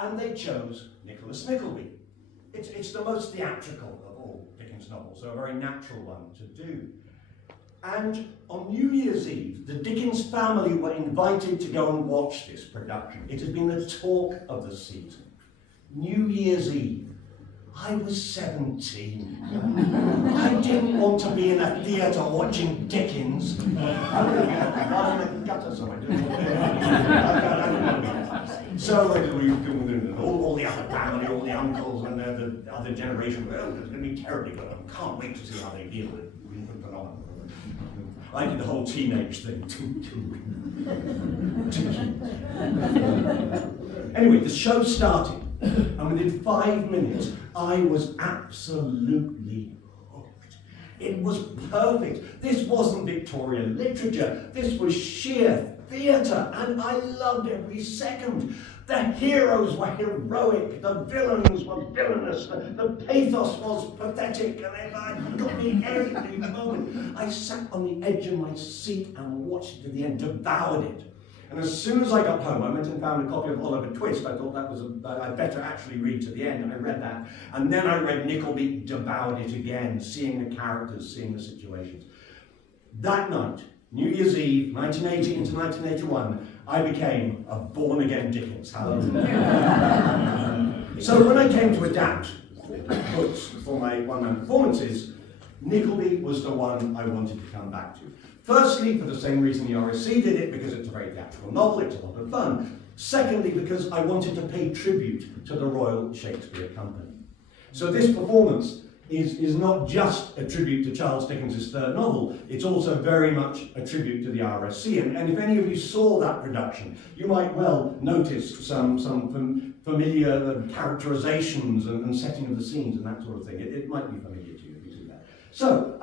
and they chose Nicholas Nickleby. It's the most theatrical of all Dickens novels, so a very natural one to do. And on New Year's Eve, the Dickens family were invited to go and watch this production. It had been the talk of the season. New Year's Eve. I was 17. I didn't want to be in a theatre watching Dickens. Not in the gutter somewhere, so all the other family, all the uncles and the other generation, well, it's going to be terribly good. I can't wait to see how they deal with infant phenomenon. I did the whole teenage thing. Anyway, the show started. And within 5 minutes, I was absolutely hooked. It was perfect. This wasn't Victorian literature. This was sheer theatre, and I loved every second. The heroes were heroic, the villains were villainous, the pathos was pathetic, and I got me every moment. I sat on the edge of my seat and watched it to the end, devoured it. And as soon as I got home, I went and found a copy of Oliver Twist. I thought that was I'd better actually read to the end, and I read that. And then I read Nickleby, devoured it again, seeing the characters, seeing the situations. That night, New Year's Eve, 1980 into 1981, I became a born-again Dickens. Hallelujah. So when I came to adapt books for my one-man performances, Nickleby was the one I wanted to come back to. Firstly, for the same reason the RSC did it, because it's a very theatrical novel, it's a lot of fun. Secondly, because I wanted to pay tribute to the Royal Shakespeare Company. So this performance is not just a tribute to Charles Dickens' third novel, it's also very much a tribute to the RSC. And if any of you saw that production, you might well notice some familiar characterizations and setting of the scenes and that sort of thing. It might be familiar to you if you see that. So,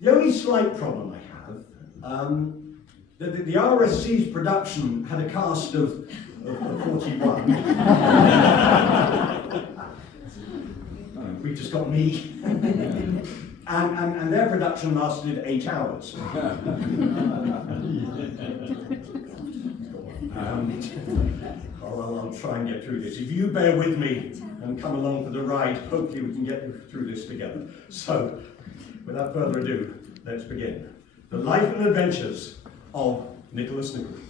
the only slight problem I have, the RSC's production had a cast of 41. We've just got me. and their production lasted 8 hours. I'll try and get through this. If you bear with me and come along for the ride, hopefully we can get through this together. So, without further ado, let's begin. The life and adventures of Nicholas Nickleby.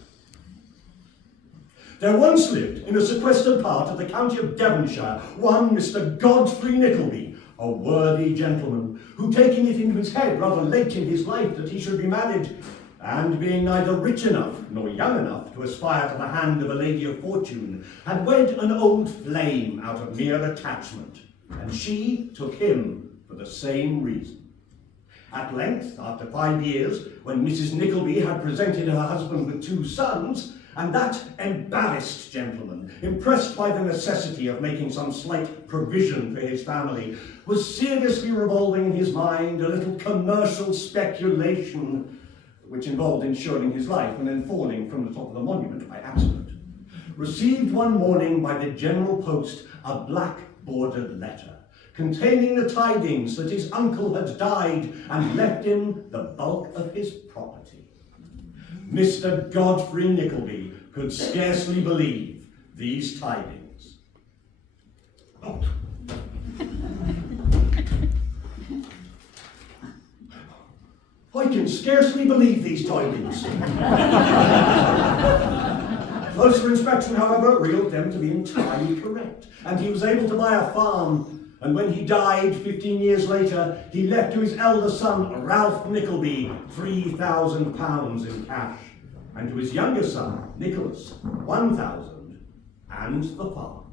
There once lived in a sequestered part of the county of Devonshire one Mr. Godfrey Nickleby, a worthy gentleman, who, taking it into his head rather late in his life that he should be married, and being neither rich enough nor young enough to aspire to the hand of a lady of fortune, had wed an old flame out of mere attachment, and she took him for the same reason. At length, after 5 years, when Mrs. Nickleby had presented her husband with 2 sons, and that embarrassed gentleman, impressed by the necessity of making some slight provision for his family, was seriously revolving in his mind a little commercial speculation which involved insuring his life and then falling from the top of the monument by accident, received one morning by the General Post a black bordered letter containing the tidings that his uncle had died and left him the bulk of his property. Mr. Godfrey Nickleby could scarcely believe these tidings. Oh. I can scarcely believe these tidings. Closer inspection, however, revealed them to be entirely correct, and he was able to buy a farm. And when he died 15 years later, he left to his elder son, Ralph Nickleby, £3,000 in cash, and to his younger son, Nicholas, 1,000, and the farm.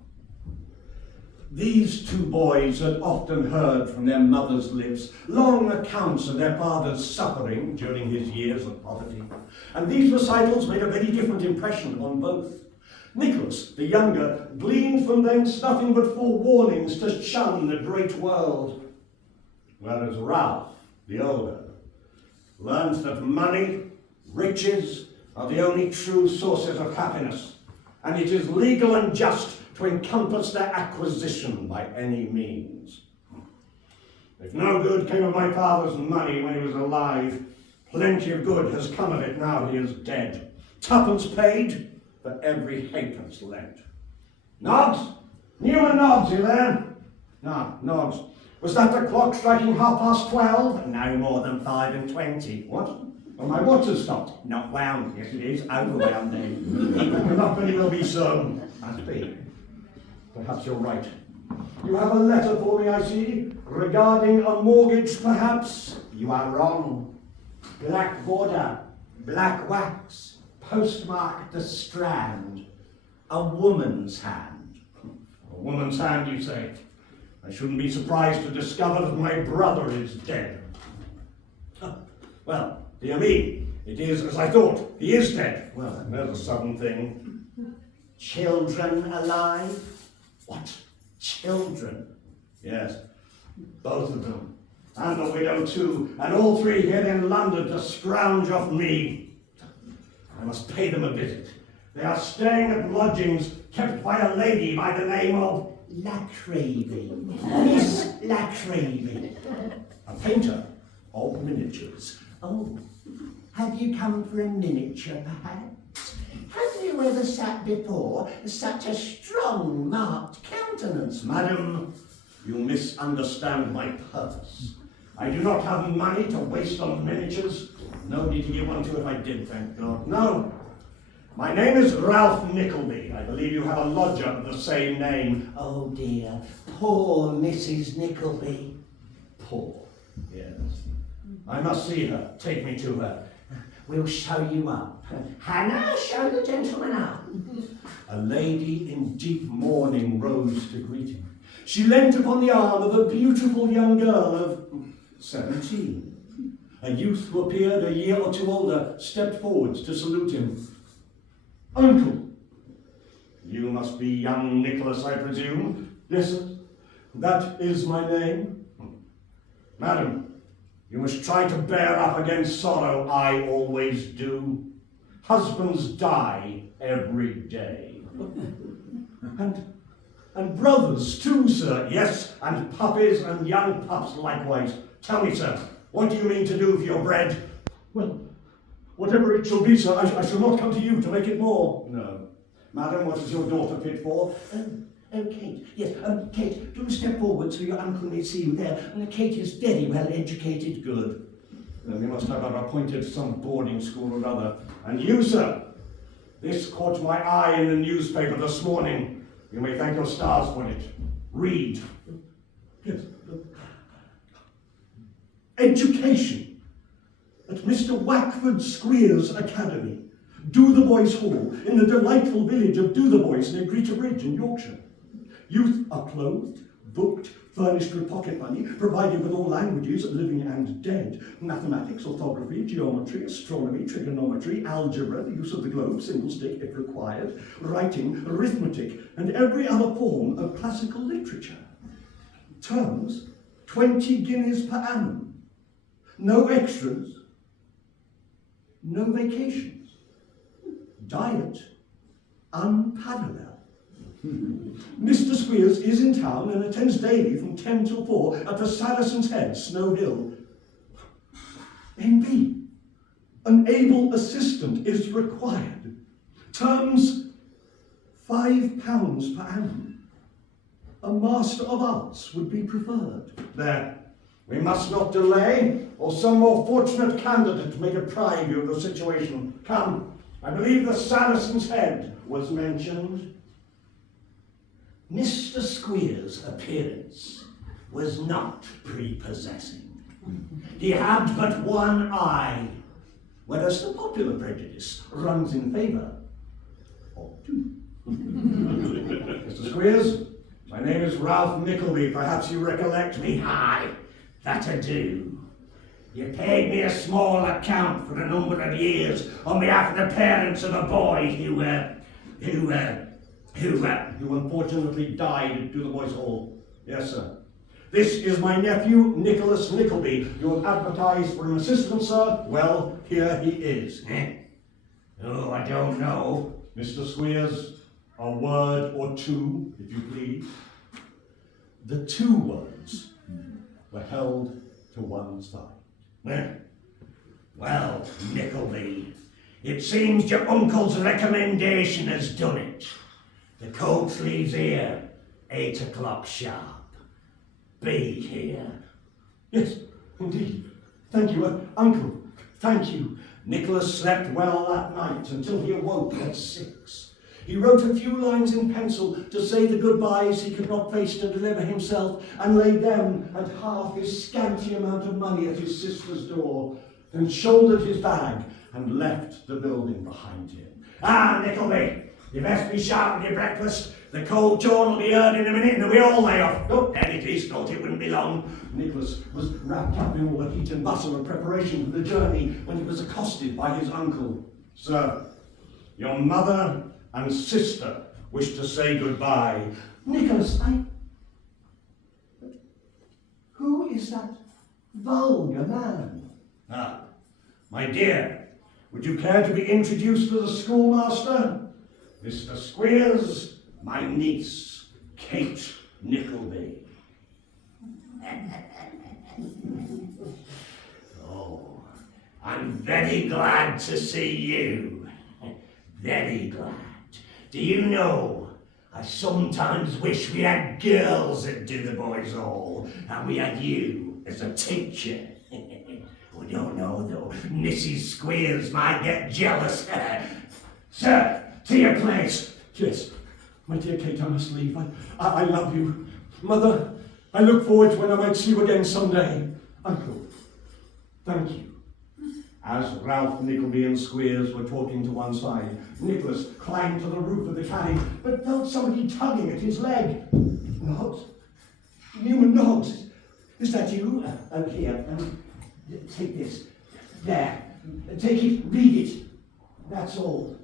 These 2 boys had often heard from their mother's lips long accounts of their father's suffering during his years of poverty, and these recitals made a very different impression on both. Nicholas, the younger, gleaned from thence nothing but forewarnings to shun the great world, whereas Ralph, the older, learned that money, riches, are the only true sources of happiness, and it is legal and just to encompass their acquisition by any means. If no good came of my father's money when he was alive, plenty of good has come of it now he is dead. 2pence paid for every halfpence lent. Noggs? Newman Noggs, you there? No, Noggs. Was that the clock striking 12:30? No more than 5:20. What? Well, my watch has stopped. Not wound. Yes, it is. Overwound then. Will not very well be so. Must be. Perhaps you're right. You have a letter for me, I see. Regarding a mortgage, perhaps? You are wrong. Black border, black wax, postmarked the Strand. A woman's hand. A woman's hand, you say? I shouldn't be surprised to discover that my brother is dead. Well, dear me, it is as I thought. He is dead. Well, there's a sudden thing. Children alive? What? Children? Yes, both of them. And the widow too, and all three here in London to scrounge off me. I must pay them a visit. They are staying at lodgings kept by a lady by the name of Nickleby. Miss Nickleby. A painter of miniatures. Oh, have you come for a miniature, perhaps? Have you ever sat before such a strong, marked countenance? Madam, you misunderstand my purpose. I do not have money to waste on miniatures. Nobody to give one to if I did, thank God. No. My name is Ralph Nickleby. I believe you have a lodger of the same name. Oh dear, poor Mrs. Nickleby. Poor, yes. I must see her. Take me to her. We'll show you up. Hannah, show the gentleman up. A lady in deep mourning rose to greet him. She leant upon the arm of a beautiful young girl of 17. A youth who appeared a year or two older stepped forwards to salute him. Uncle. You must be young Nicholas, I presume? Yes, sir. That is my name. Madam, you must try to bear up against sorrow. I always do. Husbands die every day. And brothers too, sir. Yes, and puppies and young pups likewise. Tell me, sir, what do you mean to do for your bread? Well, whatever it shall be, sir, I shall not come to you to make it more. No. Madam, what is your daughter fit for? Kate. Yes, Kate, do step forward so your uncle may see you there. Kate is very well educated. Good. Then we must have her appointed to some boarding school or other. And you, sir, this caught my eye in the newspaper this morning. You may thank your stars for it. Read. Yes. Education at Mr. Wackford Squeers Academy, Dotheboys Hall, in the delightful village of Dotheboys near Greta Bridge in Yorkshire. Youth are clothed, booked, furnished with pocket money, provided with all languages, living and dead, mathematics, orthography, geometry, astronomy, trigonometry, algebra, the use of the globe, single stick if required, writing, arithmetic, and every other form of classical literature. Terms, 20 guineas per annum. No extras, no vacations. Diet, unparalleled. Mr. Squeers is in town and attends daily from 10 till 4 at the Saracen's Head, Snow Hill. N.B. An able assistant is required. Terms, £5 per annum. A Master of Arts would be preferred. There. We must not delay, or some more fortunate candidate may deprive you of the situation. Come, I believe the Saracen's Head was mentioned. Mr. Squeers' appearance was not prepossessing. He had but one eye, whereas the popular prejudice runs in favour of two. Mr. Squeers, my name is Ralph Nickleby. Perhaps you recollect me. Aye. That I do. You paid me a small account for a number of years on behalf of the parents of a boy who unfortunately died at Dotheboys Hall. Yes, sir. This is my nephew, Nicholas Nickleby. You have advertised for an assistant, sir. Well, here he is. Oh, I don't know. Mr. Squeers, a word or two, if you please. The two words were held to one side. Well, Nickleby, it seems your uncle's recommendation has done it. The coach leaves here, 8 o'clock sharp. Be here. Yes, indeed. Thank you, Uncle. Thank you. Nicholas slept well that night until he awoke at 6. He wrote a few lines in pencil to say the goodbyes he could not face to deliver himself, and laid them and half his scanty amount of money at his sister's door, then shouldered his bag and left the building behind him. Ah, Nickleby, you best be sharp with your breakfast. The cold John will be heard in a minute, and we all lay off. Oh, there it is, thought it wouldn't be long. Nicholas was wrapped up in all the heat and bustle of preparation for the journey when he was accosted by his uncle. Sir, your mother and sister wish to say goodbye. Nicholas, who is that vulgar man? Ah, my dear, would you care to be introduced to the schoolmaster? Mr. Squeers, my niece, Kate Nickleby. Oh, I'm very glad to see you. Very glad. Do you know, I sometimes wish we had girls that do the boys all, and we had you as a teacher. We don't know though, Mrs. Squeers might get jealous. Sir, to your place. Yes, my dear Kate, I must leave. I love you. Mother, I look forward to when I might see you again someday. Uncle, thank you. As Ralph, Nickleby and Squeers were talking to one side, Nicholas climbed to the roof of the carriage, but felt somebody tugging at his leg. Noggs? Newman Noggs? Is that you? Here, take this. There. Take it, read it. That's all.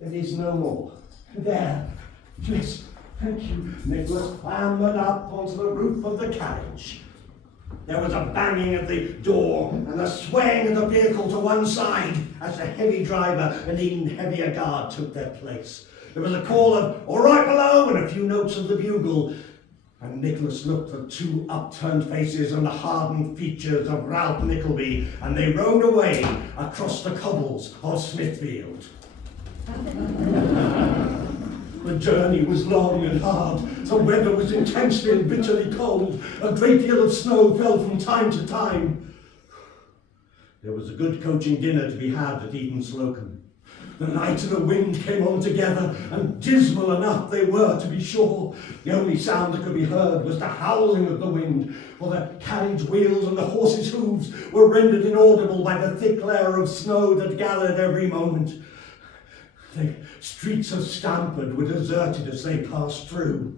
There is no more. There. Yes, thank you. Nicholas clambered up onto the roof of the carriage. There was a banging at the door and a swaying of the vehicle to one side as the heavy driver and even heavier guard took their place. There was a call of "all right below" and a few notes of the bugle, and Nicholas looked at 2 upturned faces and the hardened features of Ralph Nickleby, and they rode away across the cobbles of Smithfield. The journey was long and hard. The weather was intensely and bitterly cold. A great deal of snow fell from time to time. There was a good coaching dinner to be had at Eton Slocum. The night and the wind came on together, and dismal enough they were, to be sure. The only sound that could be heard was the howling of the wind, for the carriage wheels and the horses' hoofs were rendered inaudible by the thick layer of snow that gathered every moment. The streets of Stamford were deserted as they passed through.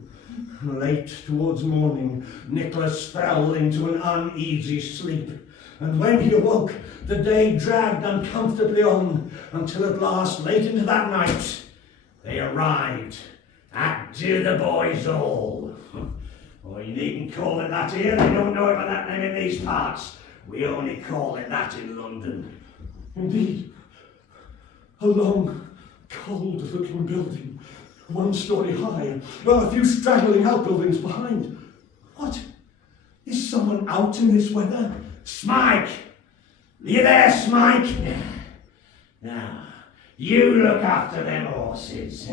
Late towards morning, Nicholas fell into an uneasy sleep, and when he awoke, the day dragged uncomfortably on until at last, late into that night, they arrived at Do the Boys All. Oh, you needn't call it that here, they don't know it by that name in these parts. We only call it that in London. Indeed, a long, cold-looking building, 1 story high, a few straggling outbuildings behind. What? Is someone out in this weather? Smike! You there, Smike? Now, you look after them horses.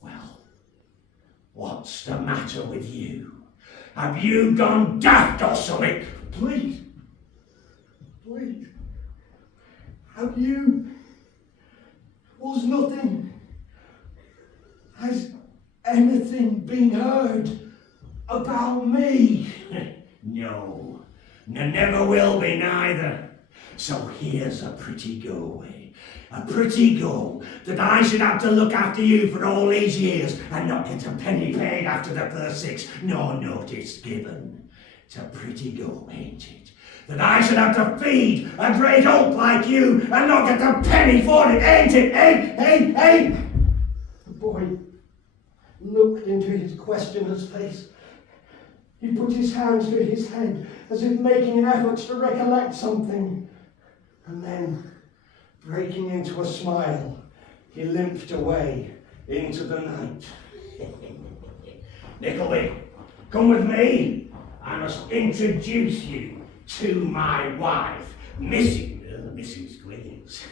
Well, what's the matter with you? Have you gone daft or something? Please, have you? Was nothing? Has anything been heard about me? No, never will be neither. So here's a pretty go, A pretty go that I should have to look after you for all these years and not get a penny paid after the first 6, nor notice given. It's a pretty go, ain't it? That I should have to feed a great oak like you and not get a penny for it, ain't it? Eh? The boy looked into his questioner's face. He put his hands to his head as if making an effort to recollect something. And then, breaking into a smile, he limped away into the night. Nickleby, come with me. I must introduce you to my wife, Mrs. Squeers.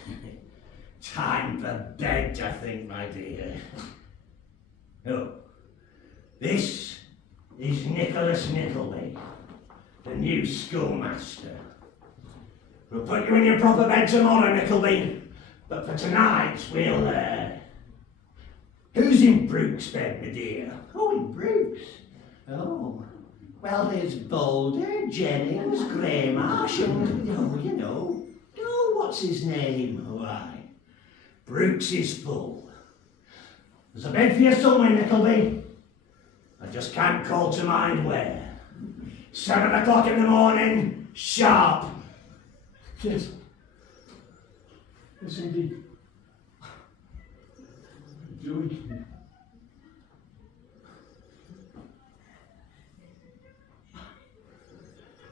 Time for bed, I think, my dear. Oh, this is Nicholas Nickleby, the new schoolmaster. We'll put you in your proper bed tomorrow, Nickleby, but for tonight we'll, Who's in Brooke's bed, my dear? Oh, in Brooks? Oh, well, there's Boulder, Jennings, Greymarsh, and, what's his name? Why, Brooks is full. There's a bed for you somewhere, Nickleby. I just can't call to mind where. 7 o'clock in the morning, sharp. Yes. Yes, indeed. Joey.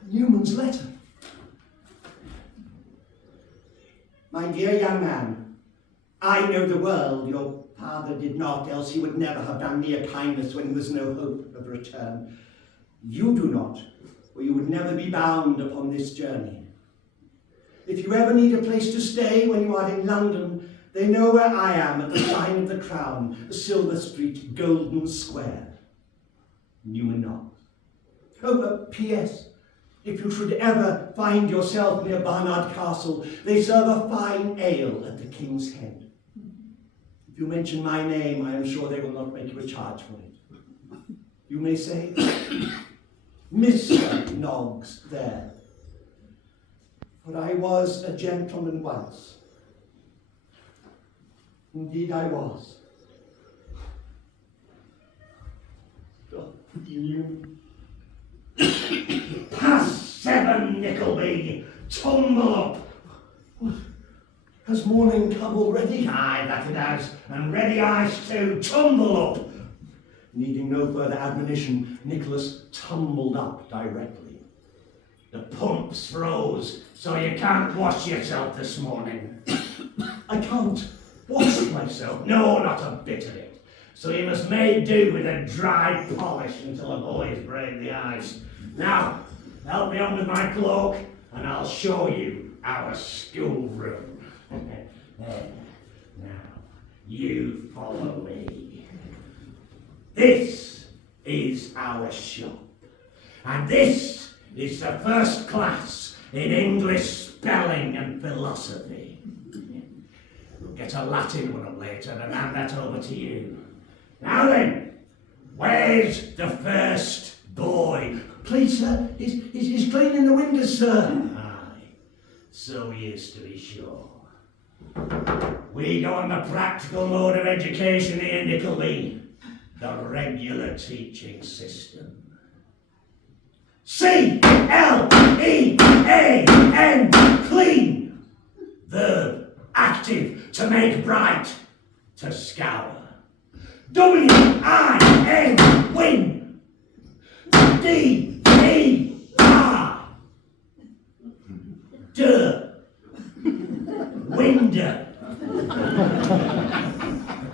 Newman's letter. My dear young man, I know the world. Your father did not, else he would never have done me a kindness when there was no hope of return. You do not, or you would never be bound upon this journey. If you ever need a place to stay when you are in London, they know where I am at the sign of the Crown, Silver Street, Golden Square. Newman Knox. Oh, P.S. If you should ever find yourself near Barnard Castle, they serve a fine ale at the King's Head. If you mention my name, I am sure they will not make you a charge for it. You may say, Mr. Noggs there. For I was a gentleman once. Indeed I was. Oh, you. Past 7, Nickleby. Tumble up. What? Has morning come already? Aye, that it has. And ready eyes too. Tumble up. Needing no further admonition, Nicholas tumbled up directly. The pumps froze, so you can't wash yourself this morning. I can't wash myself. No, not a bit of it. So you must make do with a dry polish until the boys break the ice. Now, help me on with my cloak, and I'll show you our schoolroom. There. Now, you follow me. This is our shop, and this is the first class in English spelling and philosophy. We'll get a Latin one up later and hand that over to you. Now then, where's the first boy? Please, sir, he's cleaning the windows, sir. Aye, so he is, to be sure. We go on the practical mode of education here, Nickleby. The regular teaching system. C-L-E-A-N, clean. Verb, active, to make bright, to scour. W-I-N, win. D-E-R, window.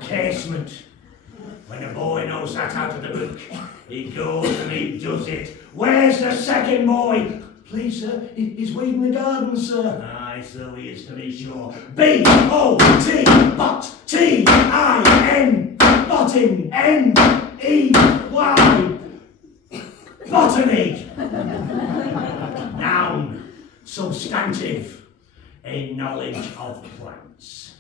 Casement. When a boy knows that out of the book, he goes and he does it. Where's the second boy? Please, sir, he's weeding the garden, sir. Aye, so he is, to be sure. B-O-T, bot, T-I-N, bottom, N-E-Y, botany. Noun, substantive, a knowledge of plants.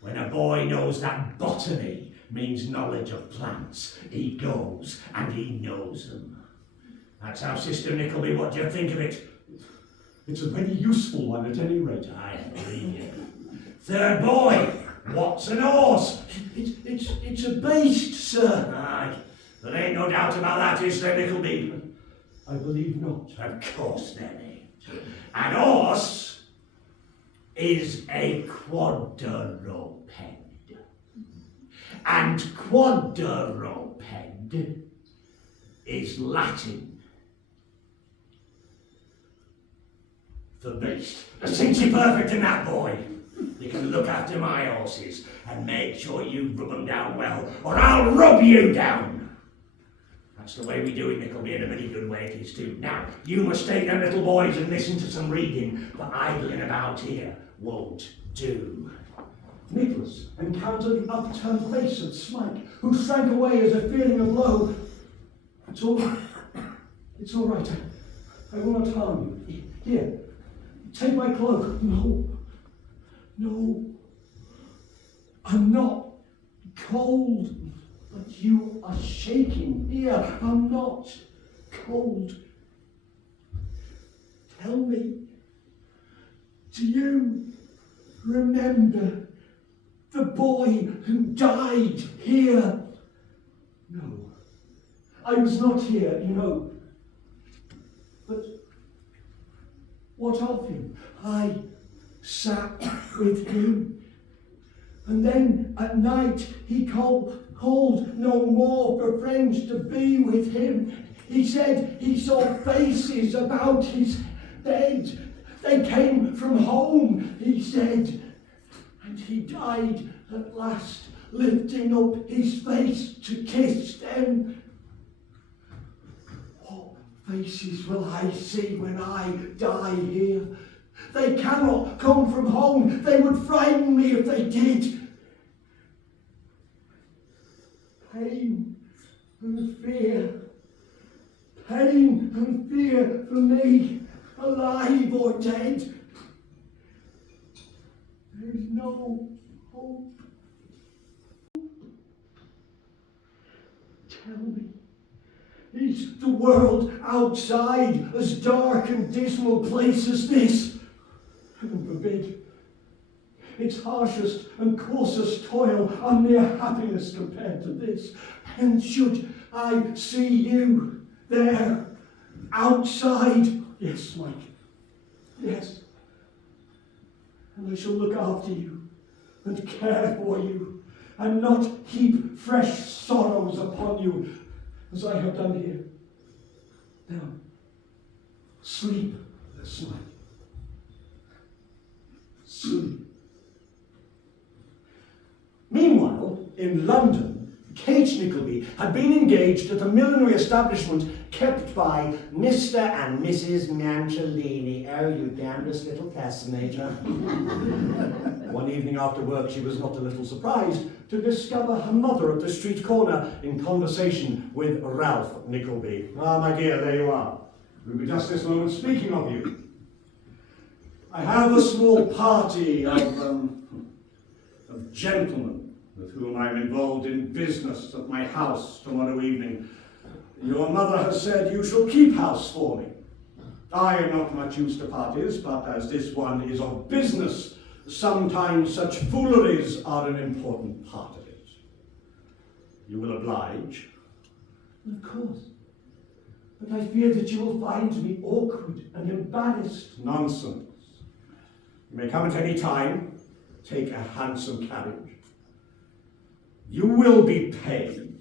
When a boy knows that botany means knowledge of plants, he goes and he knows them. That's our system, Nickleby. What do you think of it? It's a very useful one at any rate. I believe you. Third boy, what's an horse? It's a beast, sir. Aye, there ain't no doubt about that, is there, Nickleby? I believe not. Of course there ain't. An horse is a quadruped. And quadruped is Latin for beast. Since you're perfect in that, boy, you can look after my horses and make sure you rub them down well, or I'll rub you down. That's the way we do it, Nickleby, and a very good way it is too. Now, you must take them little boys and listen to some reading, but idling about here won't do. Nicholas encountered the upturned face of Smike, who shrank away as if feeling a blow. It's all right. It's all right. I will not harm you. Here, take my cloak. No. I'm not cold, but you are shaking. Here, I'm not cold. Tell me, do you remember the boy who died here? No, I was not here, you know. But what of him? I sat with him, and then at night he called no more for friends to be with him. He said he saw faces about his bed. They came from home, he said, and he died at last, lifting up his face to kiss them. What faces will I see when I die here? They cannot come from home. They would frighten me if they did. Pain and fear. Pain and fear for me, alive or dead. There is no hope. Tell me, is the world outside as dark and dismal a place as this? Heaven forbid. Its harshest and coarsest toil are mere happiness compared to this. And should I see you there, outside? Yes, Smike. Yes. And I shall look after you and care for you, and not heap fresh sorrows upon you as I have done here. Now, sleep, Smike. Sleep. Meanwhile, in London, Kate Nickleby had been engaged at a millinery establishment kept by Mr. and Mrs. Mancellini. Oh, you damnedest little fascinator. One evening after work, she was not a little surprised to discover her mother at the street corner in conversation with Ralph Nickleby. Ah, my dear, there you are. We were just this moment speaking of you. I have a small party of gentlemen with whom I'm involved in business at my house tomorrow evening. Your mother has said you shall keep house for me. I am not much used to parties, but as this one is of business, sometimes such fooleries are an important part of it. You will oblige? Of course. But I fear that you will find me awkward and embarrassed. Nonsense. You may come at any time. Take a handsome carriage. You will be paid.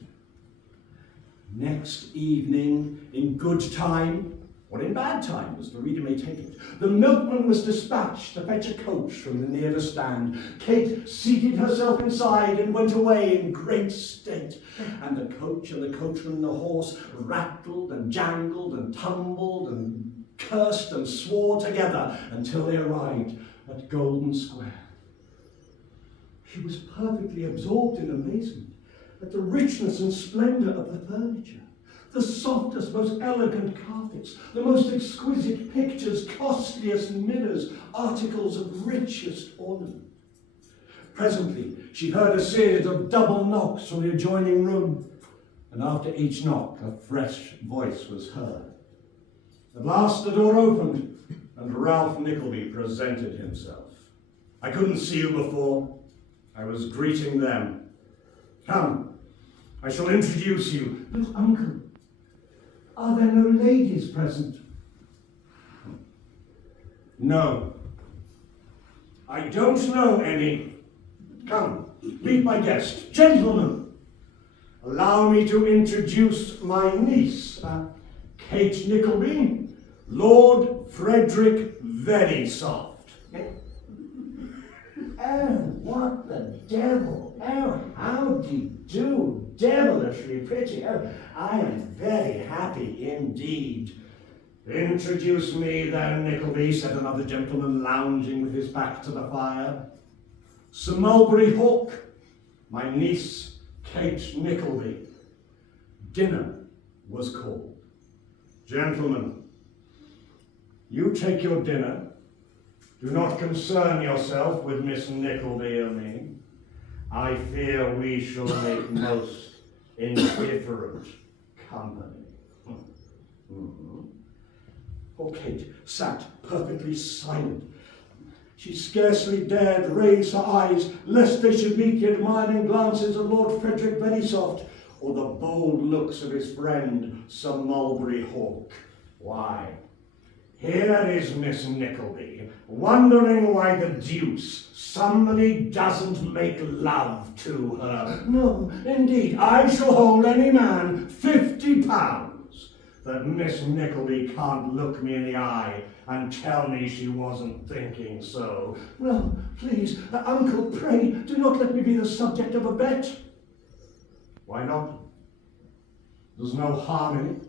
Next evening, in good time, or in bad time, as the reader may take it, the milkman was dispatched to fetch a coach from the nearest stand. Kate seated herself inside and went away in great state. And the coach and the coachman and the horse rattled and jangled and tumbled and cursed and swore together until they arrived at Golden Square. She was perfectly absorbed in amazement at the richness and splendour of the furniture, the softest, most elegant carpets, the most exquisite pictures, costliest mirrors, articles of richest ornament. Presently, she heard a series of double knocks from the adjoining room, and after each knock, a fresh voice was heard. At last the door opened, and Ralph Nickleby presented himself. I couldn't see you before. I was greeting them. Come, I shall introduce you. But uncle, are there no ladies present? No. I don't know any. Come, meet my guest. Gentlemen, Allow me to introduce my niece, Kate Nickleby, Lord Frederick Verysoft. Oh, what the devil! Oh, how do you do? Devilishly pretty. Oh, I am very happy indeed. Introduce me then, Nickleby, said another gentleman, lounging with his back to the fire. Sir Mulberry Hawk, my niece, Kate Nickleby. Dinner was called. Gentlemen, you take your dinner. Do not concern yourself with Miss Nickleby or me. I fear we shall make most indifferent company. Poor Kate sat perfectly silent. She scarcely dared raise her eyes, lest they should meet the admiring glances of Lord Frederick Verysoft, or the bold looks of his friend, Sir Mulberry Hawk. Why, here is Miss Nickleby, wondering why the deuce somebody doesn't make love to her. No, indeed, I shall hold any man £50 that Miss Nickleby can't look me in the eye and tell me she wasn't thinking so. No, please, Uncle, pray, do not let me be the subject of a bet. Why not? There's no harm in it.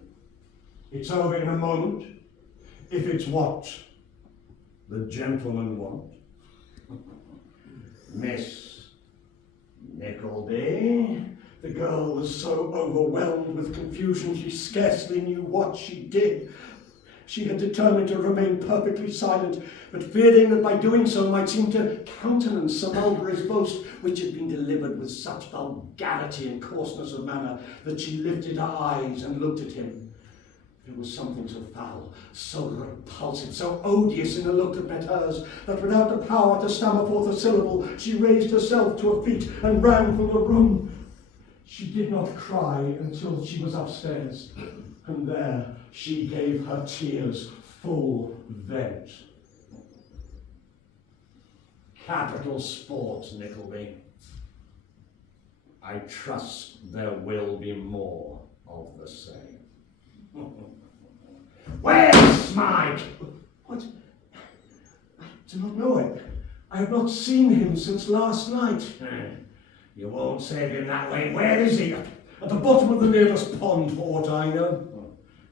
It's over in a moment, if it's what the gentlemen want. Miss Nickleby? The girl was so overwhelmed with confusion she scarcely knew what she did. She had determined to remain perfectly silent, but fearing that by doing so might seem to countenance Sir Mulberry's boast, which had been delivered with such vulgarity and coarseness of manner, that she lifted her eyes and looked at him. There was something so foul, so repulsive, so odious in the look that met hers, that without the power to stammer forth a syllable, she raised herself to her feet and ran from the room. She did not cry until she was upstairs, and there she gave her tears full vent. Capital sport, Nickleby. I trust there will be more of the same. Where's Smike? What? I do not know it. I have not seen him since last night. You won't save him that way. Where is he? At the bottom of the nearest pond, for what I know.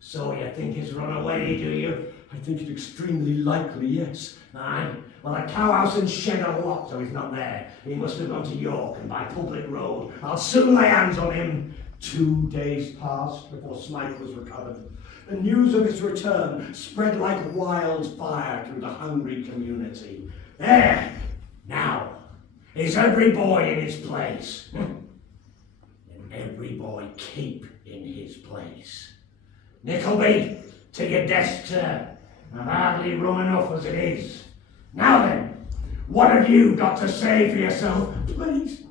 So you think he's run away, do you? I think it extremely likely, yes. Aye. Well, the cowhouse and shed are locked, so he's not there. He must have gone to York and by public road. I'll soon lay hands on him. 2 days passed before Smike was recovered. The news of his return spread like wildfire through the hungry community. There! Now, is every boy in his place? And every boy keep in his place. Nickleby, to your desk, sir. I've hardly room enough as it is. Now then, what have you got to say for yourself? Please,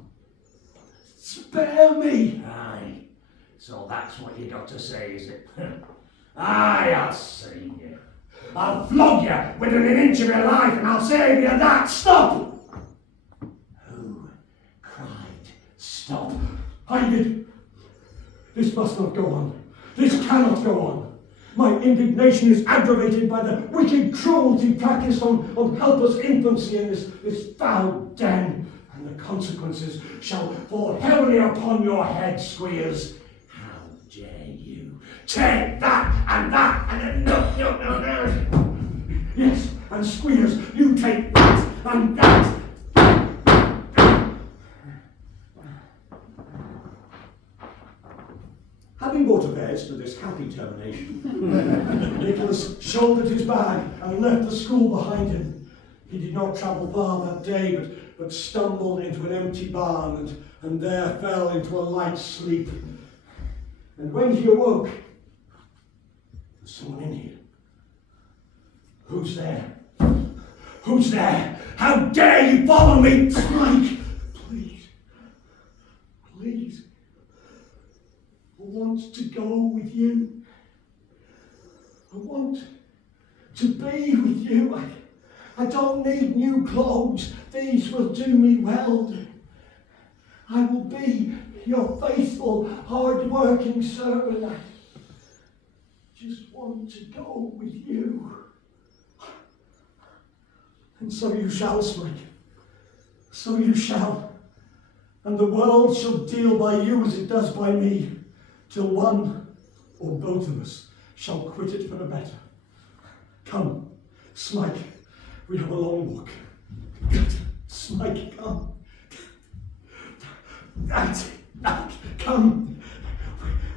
spare me. Aye, so that's what you got to say, is it? Aye, I'll save you. I'll flog you within an inch of your life, and I'll save you that. Stop! Who cried stop? I did. This must not go on. This cannot go on. My indignation is aggravated by the wicked cruelty practiced on helpless infancy in this foul den, and the consequences shall fall heavily upon your head, Squeers. How dare you take that and no. Yes, and Squeers, you take that and that. Having brought affairs to this happy termination, Nicholas shouldered his bag and left the school behind him. He did not travel far that day, but stumbled into an empty barn and there fell into a light sleep. And when he awoke, there was someone in here. Who's there? Who's there? How dare you follow me? Smike, please, please. I want to go with you. I want to be with you. I don't need new clothes. These will do me well. I will be your faithful, hard-working servant. I just want to go with you. And so you shall, Smike. So you shall. And the world shall deal by you as it does by me, till one or both of us shall quit it for the better. Come, Smike, we have a long walk. Smike, come. Come,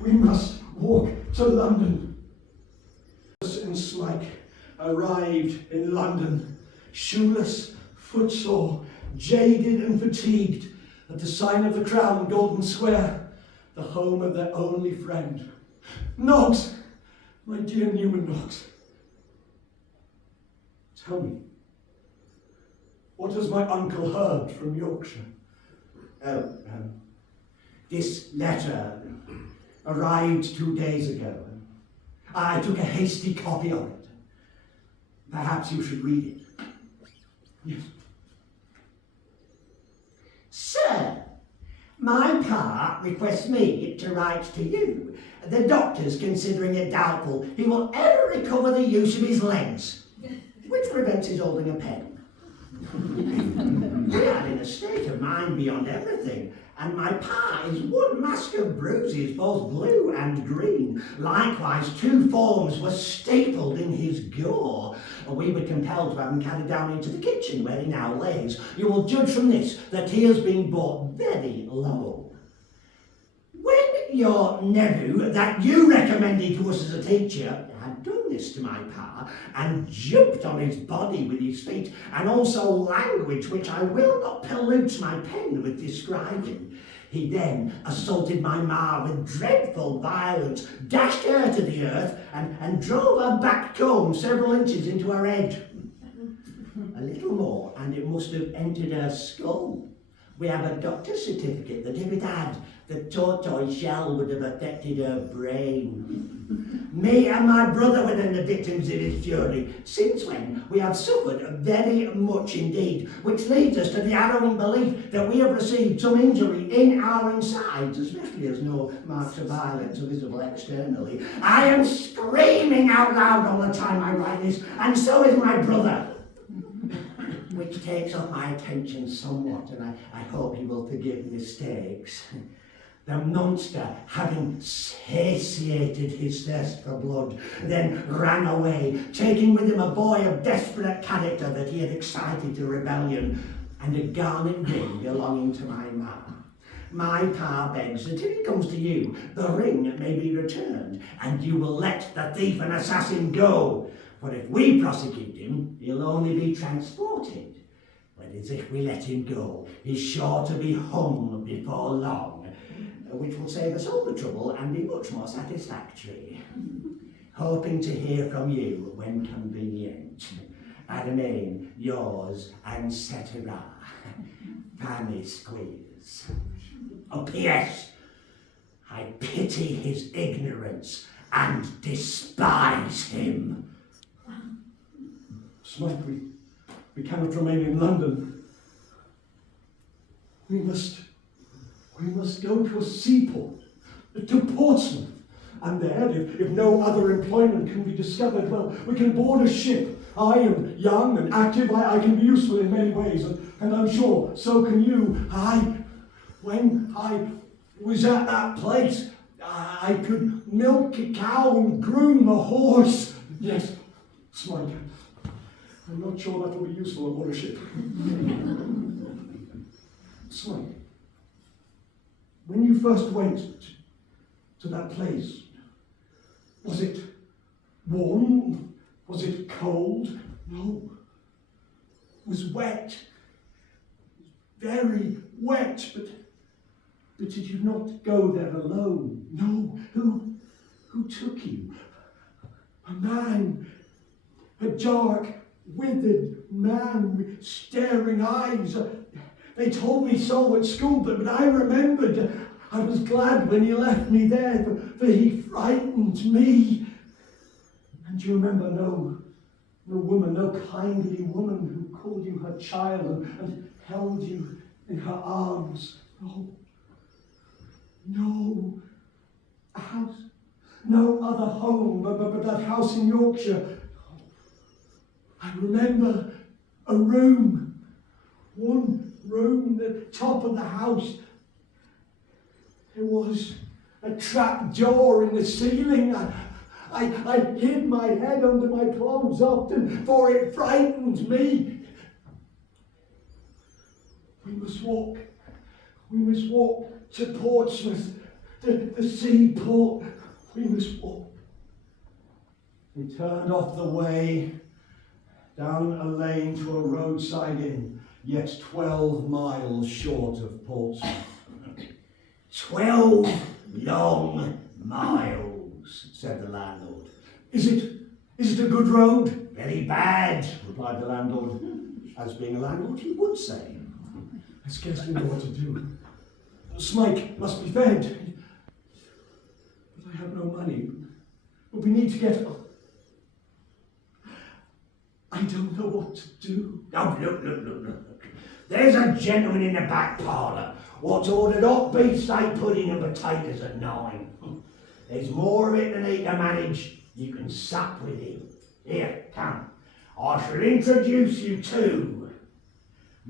we must walk to London. And Smike arrived in London, shoeless, footsore, jaded and fatigued, at the sign of the Crown, Golden Square, the home of their only friend. Noggs, my dear Newman Noggs, tell me, what has my uncle heard from Yorkshire? This letter arrived 2 days ago. I took a hasty copy of it. Perhaps you should read it. Yes. Sir, my pa requests me to write to you. The doctor's considering it doubtful he will ever recover the use of his legs, which prevents his holding a pen. We are in a state of mind beyond everything, and my pa is one mask of bruises, both blue and green. Likewise, 2 forms were stapled in his gore. We were compelled to have him carried down into the kitchen, where he now lays. You will judge from this that he has been brought very low. When your nephew, that you recommended to us as a teacher, had done this to my pa, and jumped on his body with his feet, and also language which I will not pollute my pen with describing, he then assaulted my ma with dreadful violence, dashed her to the earth, and drove her back comb several inches into her head. A little more, and it must have entered her skull. We have a doctor's certificate that if it had, the tortoise shell would have affected her brain. Me and my brother were then the victims of his fury, since when we have suffered very much indeed, which leads us to the harrowing belief that we have received some injury in our insides, especially as no marks of violence are visible externally. I am screaming out loud all the time I write this, and so is my brother, which takes off my attention somewhat, and I hope you will forgive mistakes. The monster, having satiated his thirst for blood, then ran away, taking with him a boy of desperate character that he had excited to rebellion, and a garnet ring belonging to my ma. My pa begs that if it comes to you, the ring may be returned, and you will let the thief and assassin go. For if we prosecute him, he'll only be transported. Whereas if we let him go, he's sure to be hung before long, which will save us all the trouble and be much more satisfactory. Hoping to hear from you when convenient. I remain yours, etc. Fanny Squeers. Oh, P.S. I pity his ignorance and despise him. Smike, we cannot remain in London. We must go to a seaport, to Portsmouth, and there, if no other employment can be discovered, well, we can board a ship. I am young and active, I can be useful in many ways, and I'm sure so can you. When I was at that place, I could milk a cow and groom a horse. Yes, Smike, I'm not sure that will be useful aboard a ship. Smike, when you first went to that place, was it warm? Was it cold? No. It was wet. Very wet, but did you not go there alone? No. Who took you? A man. A dark, withered man with staring eyes. They told me so at school, but I remembered. I was glad when you left me there, for he frightened me. And you remember no woman, no kindly woman who called you her child and held you in her arms. No house, no other home but that house in Yorkshire. I remember a room, one room, the top of the house. There was a trap door in the ceiling. I hid my head under my clothes often, for it frightened me. We must walk We must walk to Portsmouth, the seaport. We must walk. We turned off the way, down a lane to a roadside inn, yet 12 miles short of Portsmouth. 12 long miles, said the landlord. Is it a good road? Very bad, replied the landlord, as being a landlord he would say. I scarcely know what to do. Smike must be fed. But I have no money. But we need to get... I don't know what to do. Oh, look. There's a gentleman in the back parlour what's ordered hot beefsteak pudding and potatoes at 9. There's more of it than he can manage. You can sup with him. Here, come. I shall introduce you to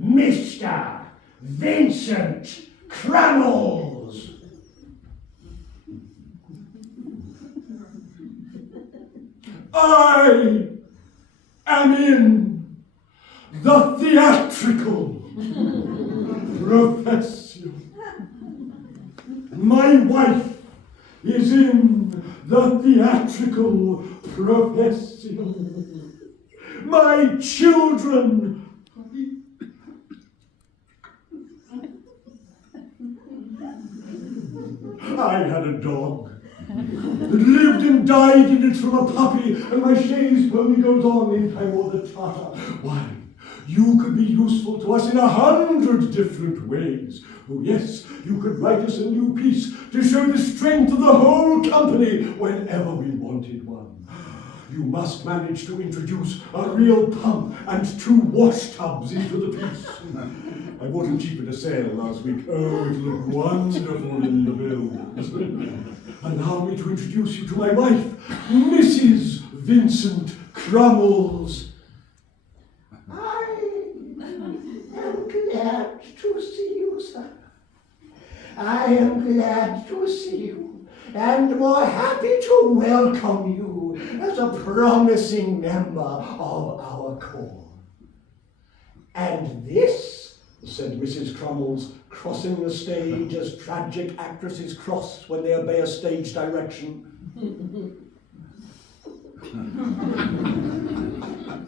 Mr. Vincent Crummles. I am in the theatrical profession. My wife is in the theatrical profession. My children I had a dog that lived and died in it from a puppy, and my chaise pony goes on in time or the Tartar. Why, you could be useful to us in 100 different ways. Oh yes, you could write us a new piece to show the strength of the whole company whenever we wanted one. You must manage to introduce a real pump and 2 wash tubs into the piece. I bought them cheap at a sale last week. Oh, it looked wonderful in the bills. Allow me to introduce you to my wife, Mrs. Vincent Crummles. I am glad to see you, sir. I am glad to see you, and more happy to welcome you as a promising member of our corps. And this, said Mrs. Crummles, crossing the stage as tragic actresses cross when they obey a stage direction.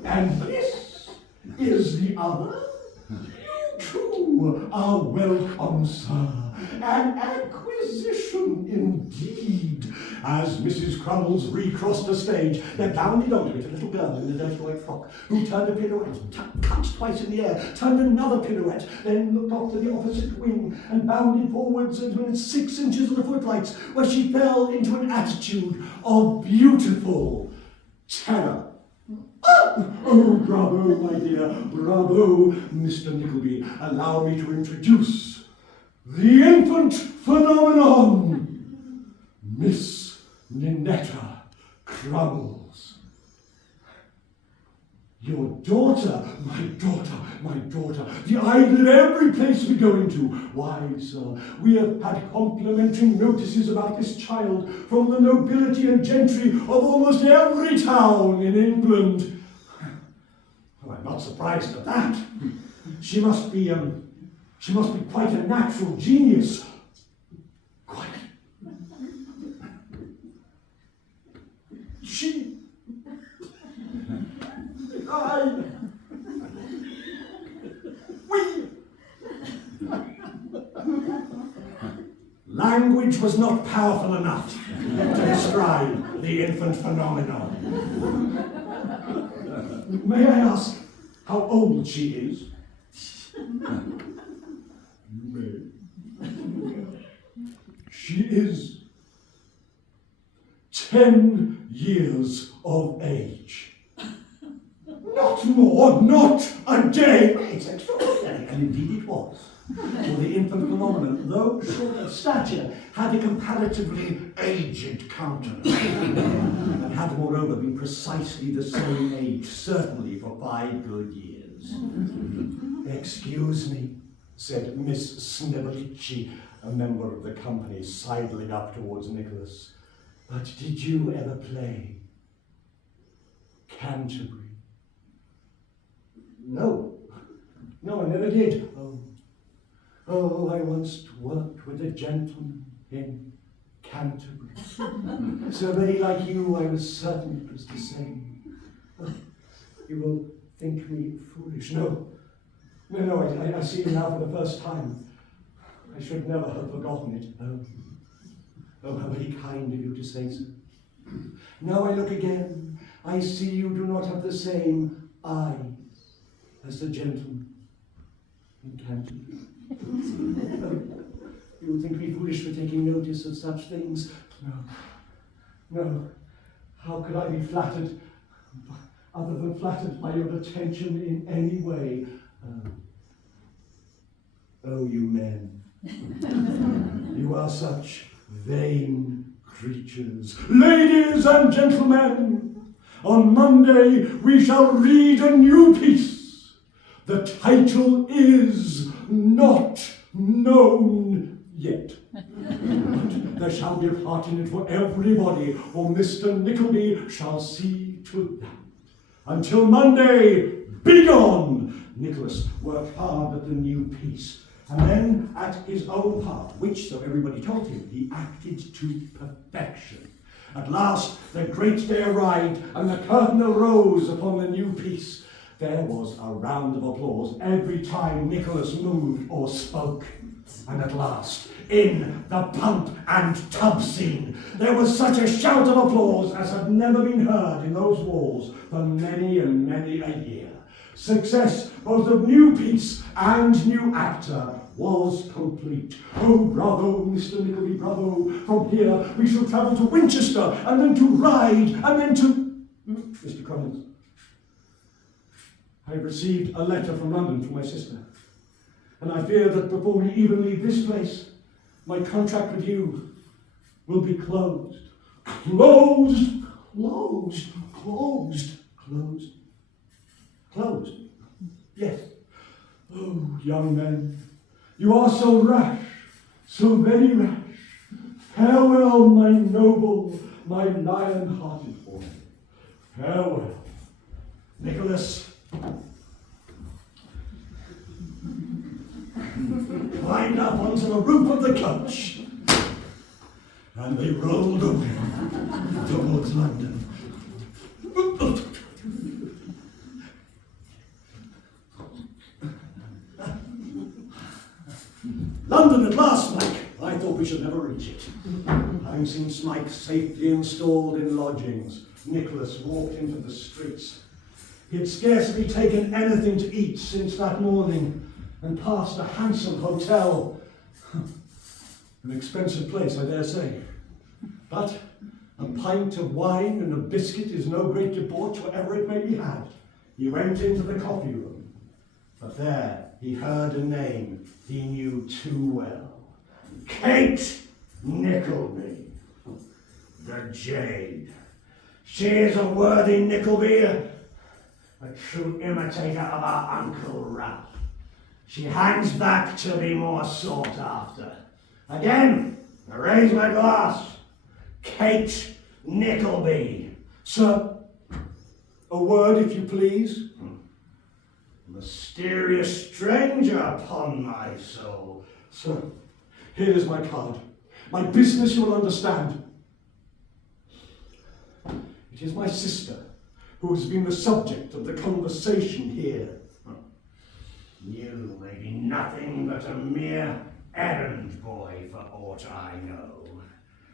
And this is the other. You too are welcome, sir. An acquisition indeed. As Mrs. Crummles recrossed the stage, there bounded onto it a little girl in a dirty white frock, who turned a pirouette, cut twice in the air, turned another pirouette, then looked off to the opposite wing, and bounded forwards and 6 inches of the footlights, where she fell into an attitude of beautiful terror. Oh, bravo, my dear, bravo, Mr. Nickleby. Allow me to introduce the infant phenomenon, Miss Ninetta Crummles. Your daughter, my daughter, the idol of every place we go into. Why, sir, we have had complimentary notices about this child from the nobility and gentry of almost every town in England. Well, I'm not surprised at that. She must be quite a natural genius. Quite. Language was not powerful enough to describe the infant phenomenon. May I ask how old she is? She is 10 years of age. Not more, not a day. It's extraordinary, and indeed it was. For the infant phenomenon, though short of stature, had a comparatively aged countenance, and had moreover been precisely the same age, certainly for 5 good years. Excuse me, said Miss Snevelicci, a member of the company, sidling up towards Nicholas, but did you ever play Canterbury? No, I never did. Oh, I once worked with a gentleman in Canterbury. So very like you, I was certain it was the same. Oh, you will think me foolish. No, I see you now for the first time. I should never have forgotten it. Oh, how very kind of you to say so. Now I look again. I see you do not have the same eyes as the gentleman in Canterbury. You would think me foolish for taking notice of such things. No. How could I be flattered, other than flattered by your attention in any way? Oh, you men. You are such vain creatures. Ladies and gentlemen, on Monday we shall read a new piece. The title is Not Known Yet. But there shall be a part in it for everybody, or Mr. Nickleby shall see to that. Until Monday, be gone! Nicholas worked hard at the new piece, and then at his own part, which, so everybody told him, he acted to perfection. At last, the great day arrived, and the curtain arose upon the new piece. There was a round of applause every time Nicholas moved or spoke. And at last, in the pump and tub scene, there was such a shout of applause as had never been heard in those walls for many and many a year. Success, both of new piece and new actor, was complete. Oh, bravo, Mr. Nickleby, bravo. From here we shall travel to Winchester, and then to Ryde, and then to... Mr. Collins, I have received a letter from London from my sister, and I fear that before we even leave this place, my contract with you will be closed. Closed! Yes. Oh, young men, you are so rash, so very rash. Farewell, my noble, my lion-hearted boy. Farewell. Nicholas, climbed up onto the roof of the coach, and they rolled away towards London. London at last, Smike. I thought we should never reach it. Having seen Smike safely installed in lodgings, Nicholas walked into the streets. He had scarcely taken anything to eat since that morning, and passed a handsome hotel. An expensive place, I dare say. But a pint of wine and a biscuit is no great debauch wherever it may be had. He went into the coffee room, but there he heard a name he knew too well. Kate Nickleby, the Jade. She is a worthy Nickleby, a true imitator of our Uncle Ralph. She hangs back to be more sought after. Again, I raise my glass. Kate Nickleby. Sir, a word if you please. Mysterious stranger, upon my soul. Sir, here is my card. My business you will understand. It is my sister who has been the subject of the conversation here. You may be nothing but a mere errand boy for aught I know.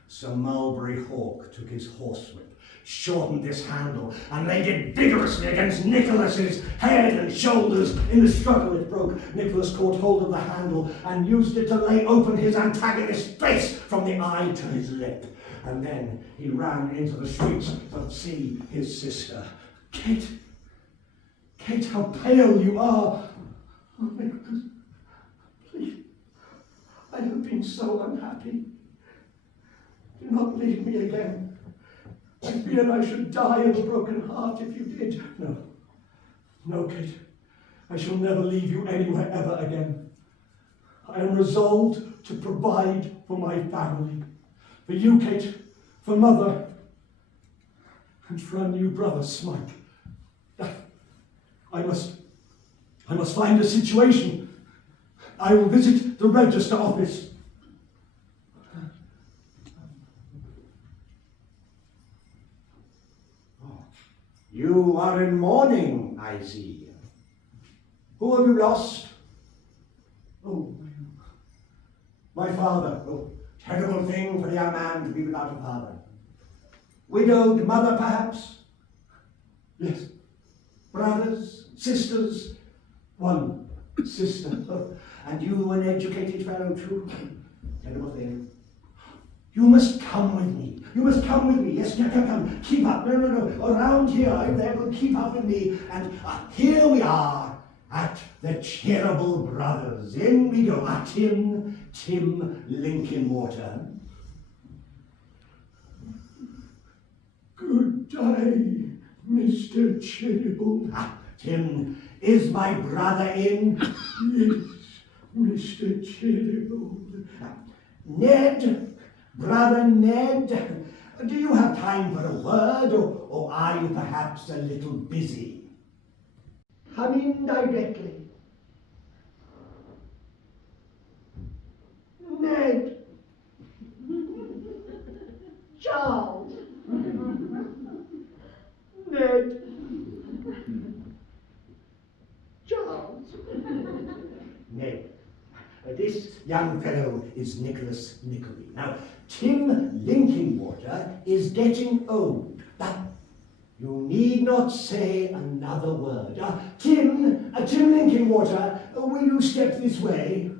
Sir Mulberry Hawk took his horsewhip, shortened this handle, and laid it vigorously against Nicholas's head and shoulders. In the struggle it broke. Nicholas caught hold of the handle and used it to lay open his antagonist's face from the eye to his lip. And then he ran into the streets to see his sister. Kate, how pale you are. Oh, Nicholas, please, I have been so unhappy. Do not leave me again. I fear I should die of a broken heart if you did. No, Kate, I shall never leave you anywhere ever again. I am resolved to provide for my family, for you, Kate, for Mother, and for our new brother, Smike. I must find a situation. I will visit the register office. You are in mourning, I see. Who have you lost? Oh, my father. Oh, terrible thing for a young man to be without a father. Widowed mother, perhaps? Yes. Brothers, sisters? One sister. Oh, And you an educated fellow too? Terrible thing. you must come with me. You must come with me. Yes, come. Keep up. No. Around here, I'm there. Keep up with me. And here we are at the Cheerable Brothers. In we go. Tim Linkinwater. Good day, Mr. Cheerable. Tim, is my brother in? Yes, Mr. Cheerable. Ned, brother Ned, do you have time for a word, or are you perhaps a little busy? Come in directly. Ned. Charles. Ned. Charles. Ned. This young fellow is Nicholas Nickleby. Now, Tim Linkinwater is getting old, but you need not say another word. Tim Linkinwater, will you step this way?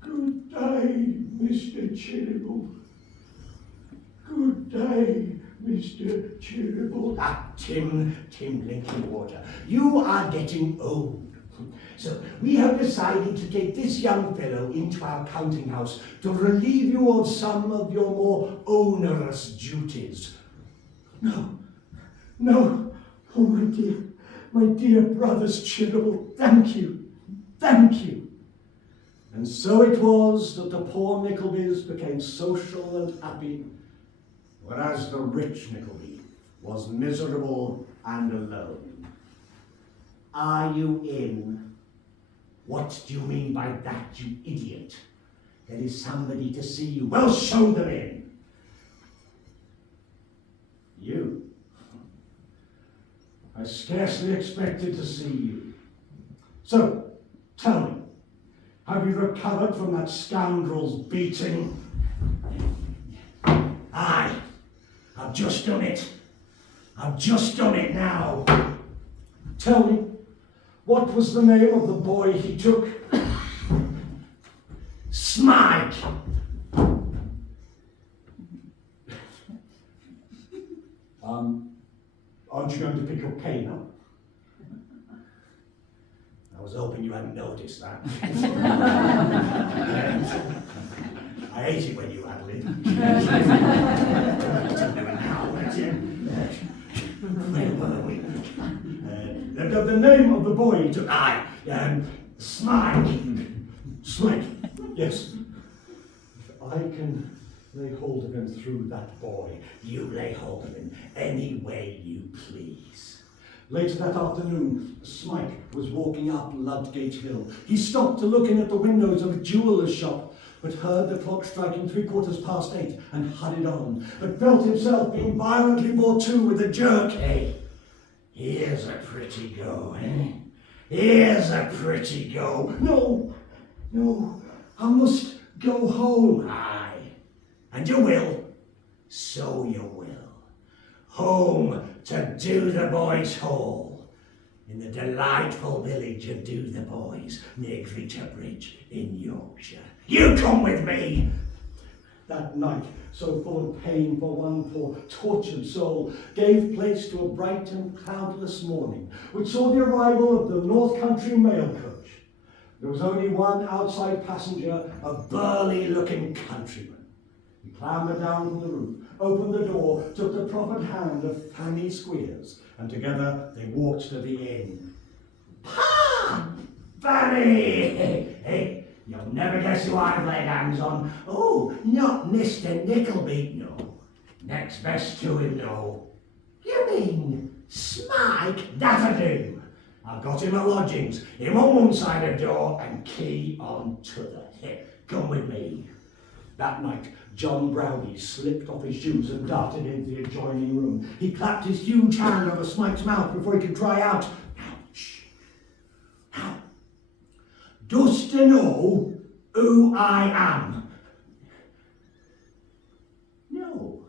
Good day, Mr. Cheerable. Good day, Mr. Cheerable. Tim Linkinwater, you are getting old. So we have decided to take this young fellow into our counting house to relieve you of some of your more onerous duties. No. Oh, my dear brothers Cheerable, thank you. And so it was that the poor Nicklebys became social and happy, whereas the rich Nickleby was miserable and alone. Are you in? What do you mean by that, you idiot? There is somebody to see you. Well, show them in. You? I scarcely expected to see you. So, tell me, have you recovered from that scoundrel's beating? Aye, I've just done it. Now. Tell me, what was the name of the boy he took? Smike. Aren't you going to pick your cane up? I was hoping you hadn't noticed that. I hate it when you handle it. Where were we? The name of the boy he took. Smike. Yes. If I can lay hold of him through that boy, you lay hold of him any way you please. Later that afternoon, Smike was walking up Ludgate Hill. He stopped to look in at the windows of a jeweller's shop, but heard the clock striking 8:75 and hurried on, but felt himself being violently brought to with a jerk. Hey, here's a pretty go, eh? Here's a pretty go. No, I must go home. Aye, and you will. So you will. Home to Do the Boys Hall, in the delightful village of Do the Boys, near Greater Bridge in Yorkshire. You come with me! That night, so full of pain for one poor tortured soul, gave place to a bright and cloudless morning, which saw the arrival of the North Country mail coach. There was only one outside passenger, a burly-looking countryman. He clambered down from the roof, opened the door, took the proffered hand of Fanny Squeers, and together they walked to the inn. Ha! Fanny! Hey, You'll never guess who I've laid hands on. Oh, not Mr. Nickleby, no. Next best to him, no. You mean Smike? That I do. I've got him at lodgings, him on one side of the door and key on t'other. Come with me. That night, John Browdy slipped off his shoes and darted into the adjoining room. He clapped his huge hand over Smike's mouth before he could cry out, "Ouch! Now, dost thou know who I am?" No.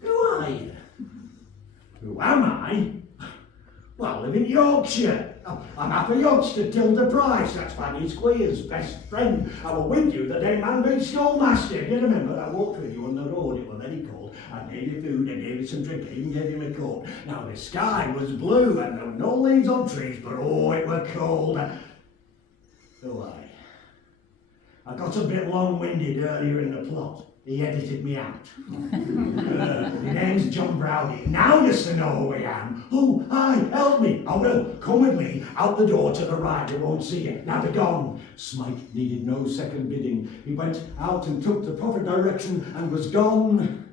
Who are you? Who am I? Well, I live in Yorkshire. I'm half a youngster, Tilda Price, that's Fanny Squeers' best friend. I was with you the day man beat schoolmaster. You remember I walked with you on the road, it was very cold. I gave you food, I gave you some drink, I even gave you a coat. Now the sky was blue and there were no leaves on trees, but oh, it was cold. So I got a bit long-winded earlier in the plot. He edited me out. My name's John Browdy. Now you to know who I am. Oh, aye, help me. I will. Come with me. Out the door to the right. They won't see you. Now they're gone. Smike needed no second bidding. He went out and took the proper direction and was gone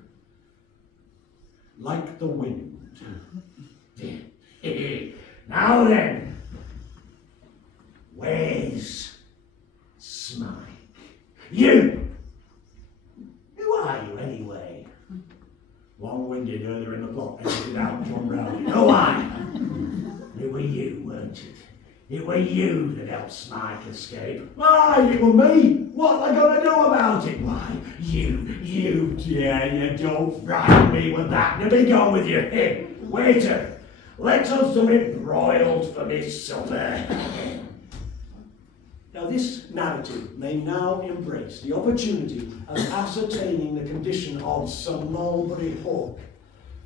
like the wind. Now then, where's Smike? You! Who are you anyway? Long-winded earlier in the plot, edited out John Browdy. No, it were you, weren't it? It were you that helped Smike escape. Aye, it were me. What am I going to do about it? Why, you dare you don't frighten me with that. Now be gone with you. Hey, waiter, let's have something broiled for me supper. Now this narrative may now embrace the opportunity of ascertaining the condition of Sir Mulberry Hawk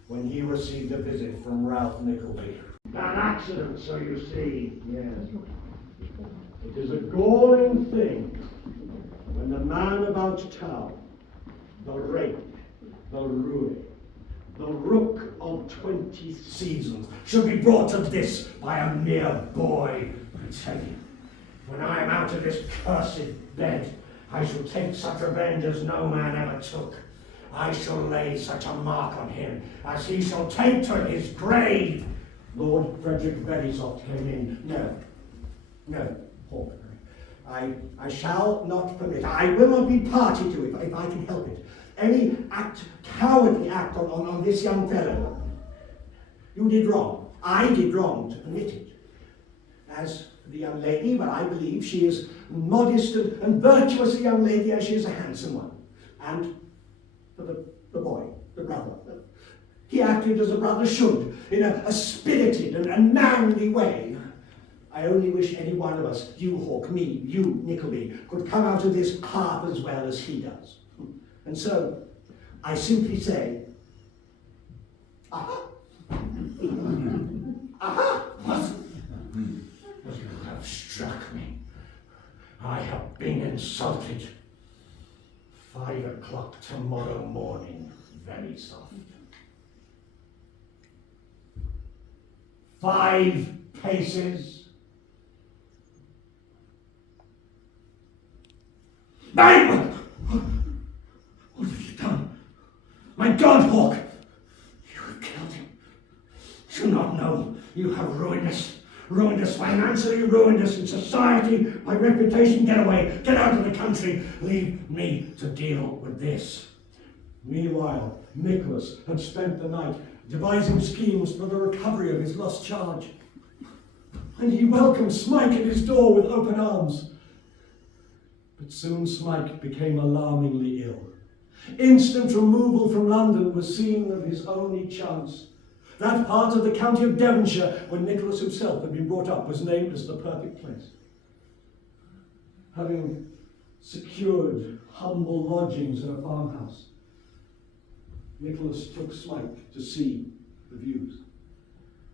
when he received a visit from Ralph Nickleby. An accident, so you see. Yes. It is a galling thing when the man about town, the rake, the ruin, the rook of 20 seasons, should be brought to this by a mere boy. I tell you, when I am out of this cursed bed, I shall take such revenge as no man ever took. I shall lay such a mark on him as he shall take to his grave. Lord Frederick Verysoft came in. No, Hawk. I shall not permit, I will not be party to it if I can help it. Any cowardly act on this young fellow. You did wrong. I did wrong to permit it. As for the young lady, well, I believe she is modest and virtuous a young lady as she is a handsome one. And for the boy, the brother, he acted as a brother should, in a spirited and manly way. I only wish any one of us, you Hawk, me, you Nickleby, could come out of this half as well as he does. And so, I simply say, aha! Aha! You have struck me. I have been insulted. 5 o'clock tomorrow morning, very soft. 5 paces. Bang! What have you done? My God, Hawk! You have killed him. Do not know you have ruined us. Ruined us financially, ruined us in society, my reputation. Get away, get out of the country. Leave me to deal with this. Meanwhile, Nicholas had spent the night devising schemes for the recovery of his lost charge. And he welcomed Smike at his door with open arms. But soon Smike became alarmingly ill. Instant removal from London was seen as his only chance. That part of the county of Devonshire where Nicholas himself had been brought up was named as the perfect place. Having secured humble lodgings in a farmhouse, Nicholas took Smike to see the views.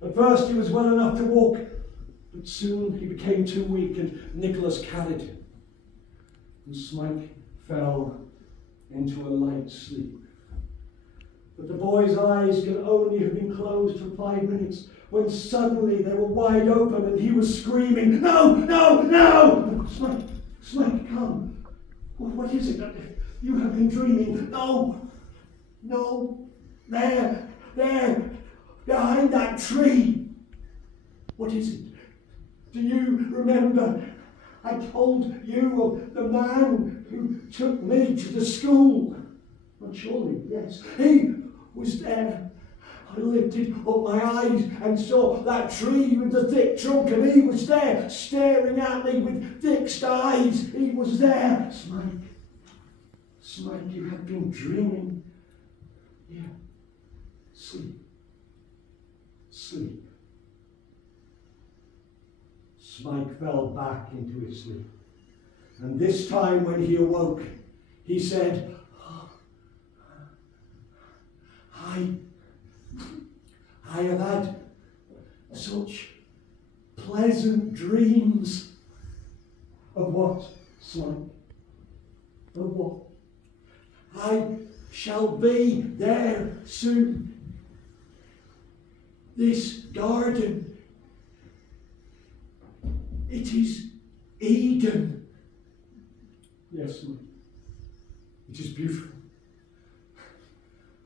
At first he was well enough to walk, but soon he became too weak and Nicholas carried him. And Smike fell into a light sleep. But the boy's eyes could only have been closed for 5 minutes when suddenly they were wide open and he was screaming, "No, no, no!" Smike Smike, come. What is it? You have been dreaming. No. There, behind that tree. What is it? Do you remember? I told you of the man who took me to the school. Well, surely, yes. He was there. I lifted up my eyes and saw that tree with the thick trunk, and he was there, staring at me with fixed eyes. He was there. Smike, you have been dreaming. Yeah. Sleep. Smike fell back into his sleep. And this time when he awoke, he said, I have had such pleasant dreams. Of what, Smike? Of what? I shall be there soon. This garden, it is Eden. Yes, Smike. It is beautiful.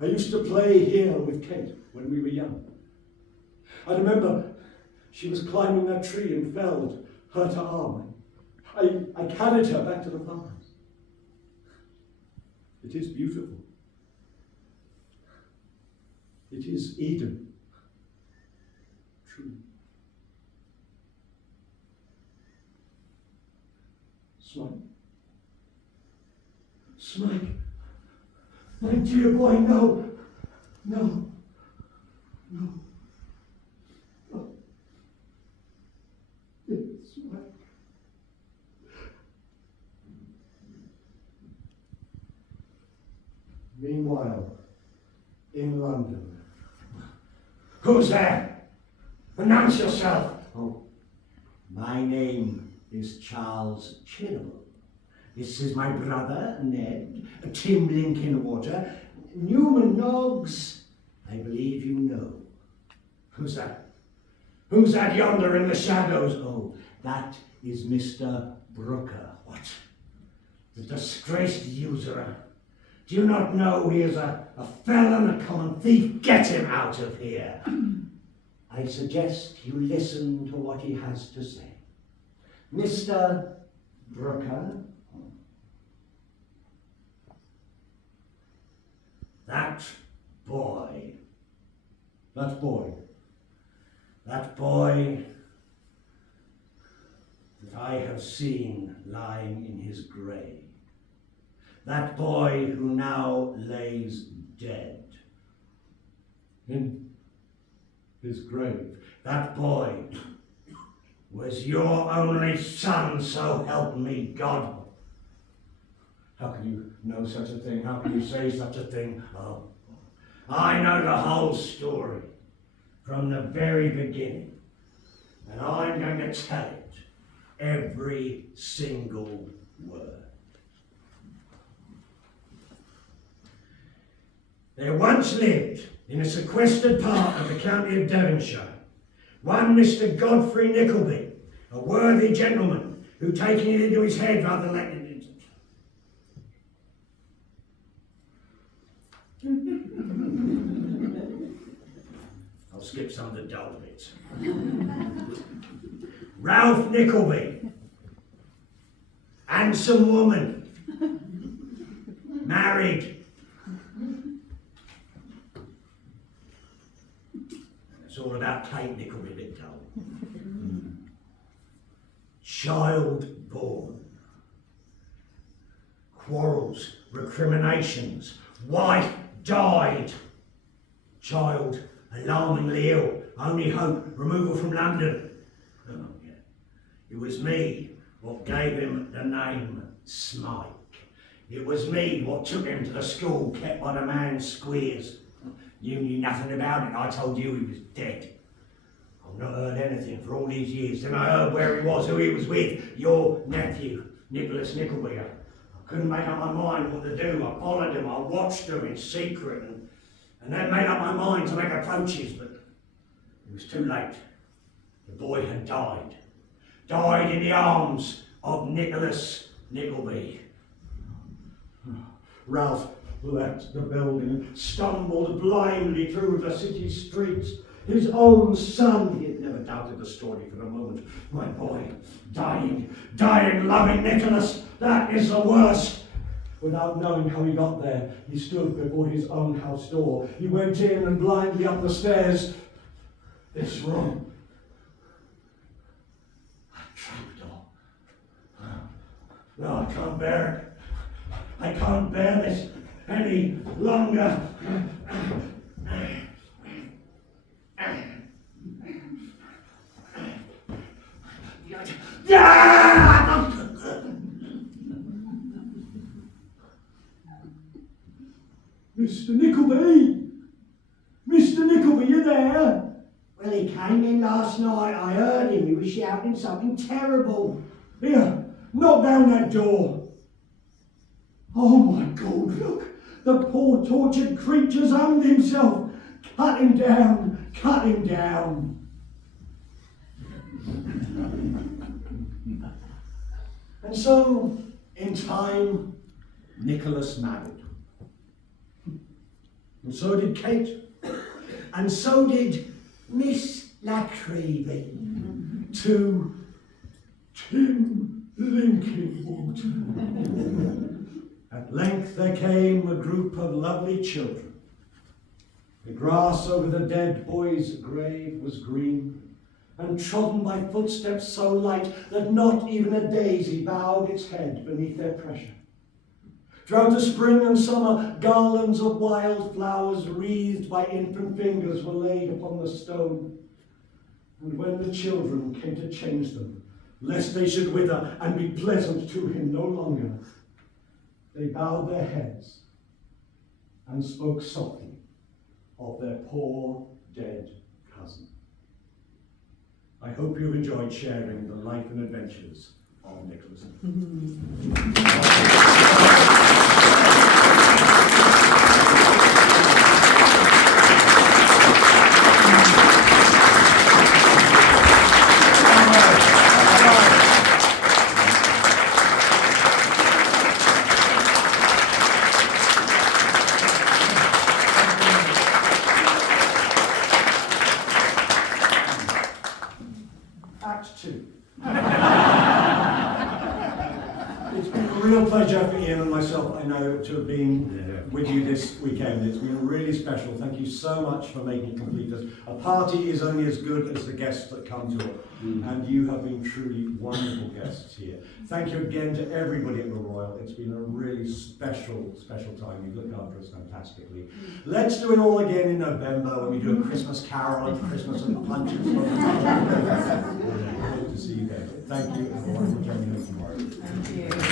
I used to play here with Kate when we were young. I remember she was climbing that tree and fell and hurt her arm. I carried her back to the farmhouse. It is beautiful. It is Eden. True. Smike, my dear boy, no. Smike. Meanwhile, in London. Who's there? Announce yourself. Oh, my name is Charles Chibnall. This is my brother, Ned, Tim Linkinwater, Newman Noggs. I believe you know. Who's that? Who's that yonder in the shadows? Oh, that is Mr. Brooker. What? The disgraced usurer. Do you not know he is a felon, a common thief? Get him out of here. I suggest you listen to what he has to say. Mr. Brooker. That boy That boy. that I have seen lying in his grave. That boy who now lays dead. In his grave. That boy was your only son, so help me God. How can you know such a thing? How can you say such a thing? Oh, I know the whole story from the very beginning, and I'm going to tell it, every single word. There once lived in a sequestered part of the county of Devonshire one Mr. Godfrey Nickleby, a worthy gentleman who, taking it into his head rather than letting it. I'll skip some of the dull bits. Ralph Nickleby, handsome woman, married. It's all about Kate Nickleby, bit dull. Child born. Quarrels, recriminations. Wife died. Child alarmingly ill. Only hope, removal from London. Oh, yeah. It was me what gave him the name Smike. It was me what took him to the school kept by the man Squeers. You knew nothing about it. I told you he was dead. I've not heard anything for all these years. Then I heard where he was, who he was with. Your nephew, Nicholas Nickleby. I couldn't make up my mind what to do. I followed him. I watched him in secret and then made up my mind to make approaches, but it was too late. The boy had died. Died in the arms of Nicholas Nickleby. Ralph left the building and stumbled blindly through the city streets. His own son, he had never doubted the story for a moment. My boy, dying, loving Nicholas, that is the worst. Without knowing how he got there, he stood before his own house door. He went in and blindly up the stairs. This room. A trapdoor. No, I can't bear it. I can't bear this any longer. Mr. Nickleby! Mr. Nickleby, you there? Well, he came in last night. I heard him. He was shouting something terrible. Here, knock down that door. Oh my God, look! The poor tortured creature's hanged himself. Cut him down, cut him down. And so, in time, Nicholas married. And so did Kate. And so did Miss Nickleby. To Tim Linkinwater. At length there came a group of lovely children. The grass over the dead boy's grave was green, and trodden by footsteps so light that not even a daisy bowed its head beneath their pressure. Throughout the spring and summer, garlands of wild flowers wreathed by infant fingers were laid upon the stone. And when the children came to change them, lest they should wither and be pleasant to him no longer, they bowed their heads and spoke softly of their poor dead cousin. I hope you've enjoyed sharing the life and adventures of Nicholas. Act 2. It's been a real pleasure for Ian and myself, I know, to have been with you this weekend. It's been really special. Thank you so much for making complete this. A party is only as good as the guests that come to it, and you have been truly wonderful guests here. Thank you again to everybody at the Royal. It's been a really special time. You've looked after us fantastically. Let's do it all again in November when we do a Christmas carol and Christmas and punches. Hope to see you there. Thank you. Have a wonderful journey home tomorrow. Thank you.